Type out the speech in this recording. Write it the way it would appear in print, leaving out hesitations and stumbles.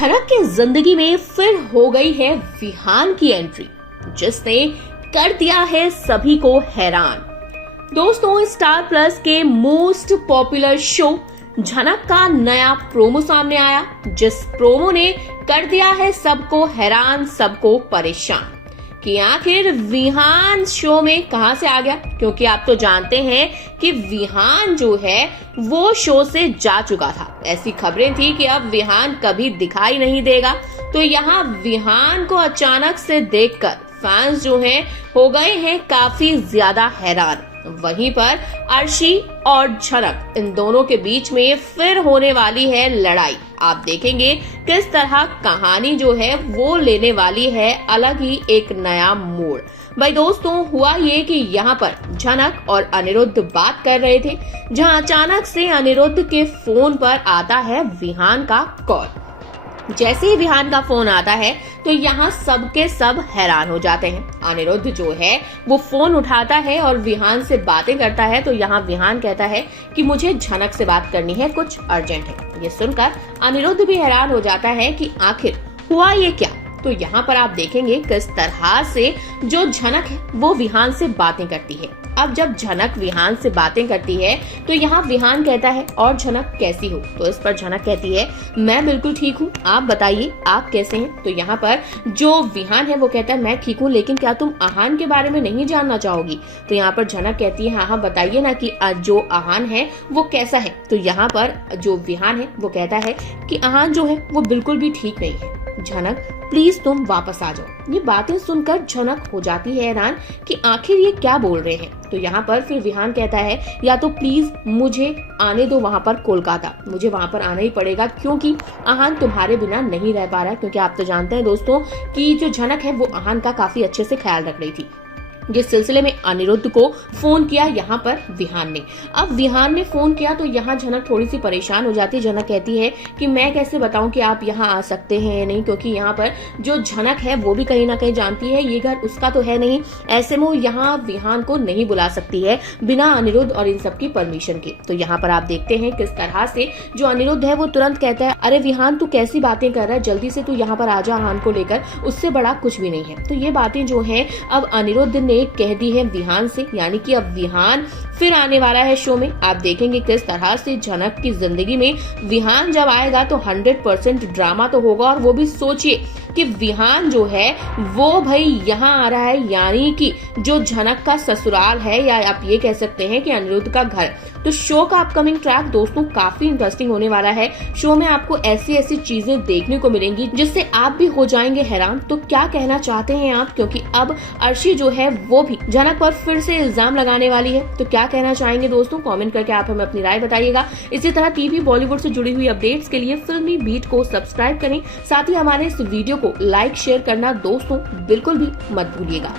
झनक की जिंदगी में फिर हो गई है विहान की एंट्री, जिसने कर दिया है सभी को हैरान। दोस्तों, स्टार प्लस के मोस्ट पॉपुलर शो झनक का नया प्रोमो सामने आया, जिस प्रोमो ने कर दिया है सबको हैरान, सबको परेशान कि आखिर विहान शो में कहां से आ गया। क्योंकि आप तो जानते हैं कि विहान जो है वो शो से जा चुका था। ऐसी खबरें थी कि अब विहान कभी दिखाई नहीं देगा। तो यहाँ विहान को अचानक से देखकर फैंस जो हैं हो गए हैं काफी ज्यादा हैरान। वहीं पर अर्शी और झनक, इन दोनों के बीच में फिर होने वाली है लड़ाई। आप देखेंगे किस तरह कहानी जो है वो लेने वाली है अलग ही एक नया मोड़। भाई दोस्तों, हुआ ये कि यहाँ पर झनक और अनिरुद्ध बात कर रहे थे, जहाँ अचानक से अनिरुद्ध के फोन पर आता है विहान का कॉल। जैसे ही विहान का फोन आता है तो यहाँ सबके सब हैरान हो जाते हैं। अनिरुद्ध जो है वो फोन उठाता है और विहान से बातें करता है। तो यहाँ विहान कहता है कि मुझे झनक से बात करनी है, कुछ अर्जेंट है। ये सुनकर अनिरुद्ध भी हैरान हो जाता है कि आखिर हुआ ये क्या। तो यहाँ पर आप देखेंगे किस तरह से जो झनक है वो विहान से बातें करती है। अब जब झनक विहान से बातें करती है तो यहाँ विहान कहता है, और झनक कैसी हो? तो इस पर झनक कहती है, मैं बिल्कुल ठीक हूँ, आप बताइए आप कैसे हैं? तो यहाँ पर जो विहान है वो कहता है, मैं ठीक हूँ, लेकिन क्या तुम आहान के बारे में नहीं जानना चाहोगी? तो यहाँ पर झनक कहती है, हाँ बताइए ना कि जो आहान है वो कैसा है? तो यहाँ पर जो विहान है वो कहता है कि आहान जो है वो बिल्कुल भी ठीक नहीं है। झनक प्लीज तुम वापस आ जाओ। ये बातें सुनकर झनक हो जाती है हैरान कि आखिर ये क्या बोल रहे हैं। तो यहाँ पर फिर विहान कहता है, या तो प्लीज मुझे आने दो वहां पर कोलकाता, मुझे वहां पर आना ही पड़ेगा, क्योंकि आहान तुम्हारे बिना नहीं रह पा रहा है। क्योंकि आप तो जानते हैं दोस्तों कि जो झनक है वो आहान का काफी अच्छे से ख्याल रख रही थी। जिस सिलसिले में अनिरुद्ध को फोन किया यहाँ पर विहान ने। अब विहान ने फोन किया तो यहाँ झनक थोड़ी सी परेशान हो जाती है। झनक कहती है कि मैं कैसे बताऊं कि आप यहाँ आ सकते हैं या नहीं, क्योंकि यहाँ पर जो झनक है वो भी कहीं ना कहीं जानती है ये घर उसका तो है नहीं। ऐसे में वो यहाँ विहान को नहीं बुला सकती है बिना अनिरुद्ध और इन सबकी परमिशन के। तो यहाँ पर आप देखते हैं किस तरह से जो अनिरुद्ध है वो तुरंत कहता है, अरे विहान तू कैसी बातें कर रहा है, जल्दी से तू यहाँ पर आ जा आहान को लेकर, उससे बड़ा कुछ भी नहीं है। तो ये बातें जो है अब अनिरुद्ध ने कह दी है विहान से, यानी कि अब विहान फिर आने वाला है शो में। आप देखेंगे किस तरह से झनक की जिंदगी में विहान जब आएगा तो 100% ड्रामा तो होगा। और वो भी सोचिए कि विहान जो है वो भाई यहाँ आ रहा है, यानी कि जो झनक का ससुराल है, या आप ये कह सकते हैं कि अनिरुद्ध का घर। तो शो का अपकमिंग ट्रैक दोस्तों काफी इंटरेस्टिंग होने वाला है। शो में आपको ऐसी ऐसी चीजें देखने को मिलेंगी जिससे आप भी हो जाएंगे हैरान। तो क्या कहना चाहते हैं आप? क्योंकि अब अर्शी जो है वो भी झनक पर फिर से इल्जाम लगाने वाली है। तो क्या कहना चाहेंगे दोस्तों? कमेंट करके आप हमें अपनी राय बताइएगा। इसी तरह टीवी बॉलीवुड से जुड़ी हुई अपडेट्स के लिए फिल्मी बीट को सब्सक्राइब करें। साथ ही हमारे इस वीडियो को लाइक शेयर करना दोस्तों बिल्कुल भी मत भूलिएगा।